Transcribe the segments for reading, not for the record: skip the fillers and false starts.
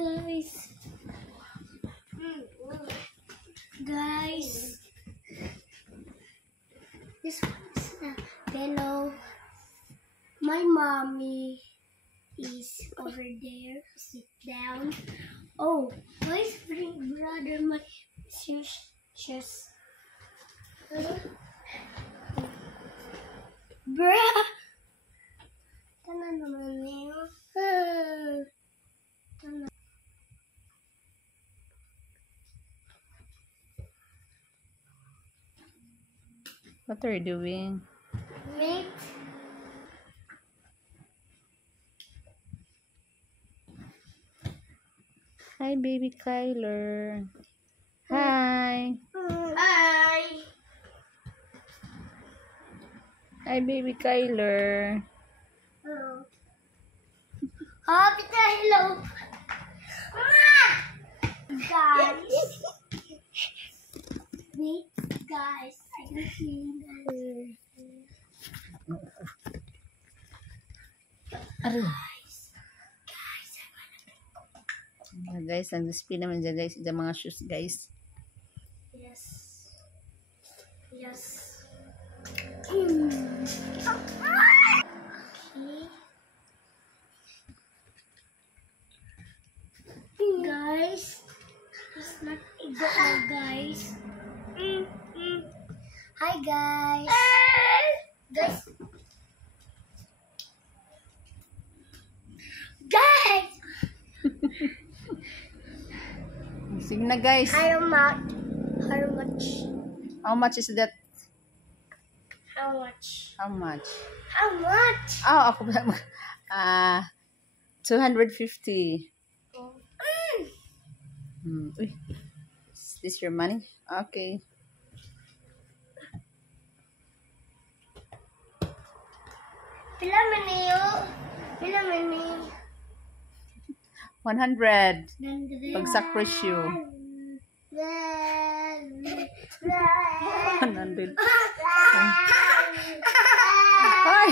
guys. Guys, this one's a pillow. My mommy is over there. Sit down. Oh, where's brother? My shoes. Bruh. Tana naman niyo. What are you doing? Wait. Hi, baby Kyler. Hi. Hi. Hi, baby Kyler. Hello. Hello. Guys. Wait, guys. I can see Guys, nag-display naman dyan guys. Dyan mga shoes guys. Yes. Yes. Okay. Guys. It's not a good guys. Hi guys. Guys. Guys. Sige na guys. How much? How much? How much is that? How much? How much? How much? Oh, ako ba? 250. Uy. Is this your money? Okay. Pila man niyo? Pila man niyo? 100. Bagsak presyo. 100. Ay!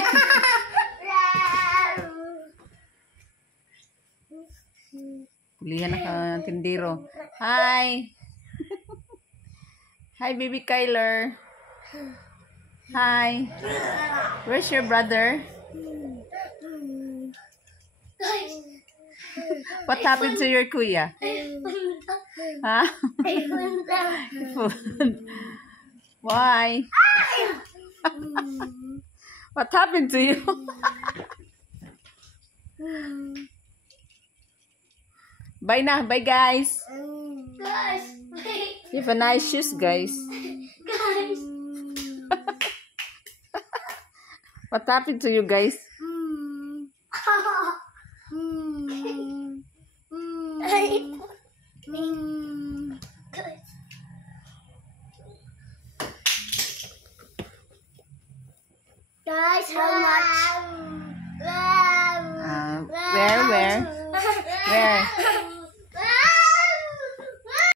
Pulihan na ka tindero. Hi! Hi, baby Kyler. Hi. Where's your brother? Guys. What happened to your kuya? Huh? Why? What happened to you? Bye na. Bye, guys. Guys, wait. You have a nice shoes, guys. Guys. What happened to you, guys? Guys, how much? Where? Where?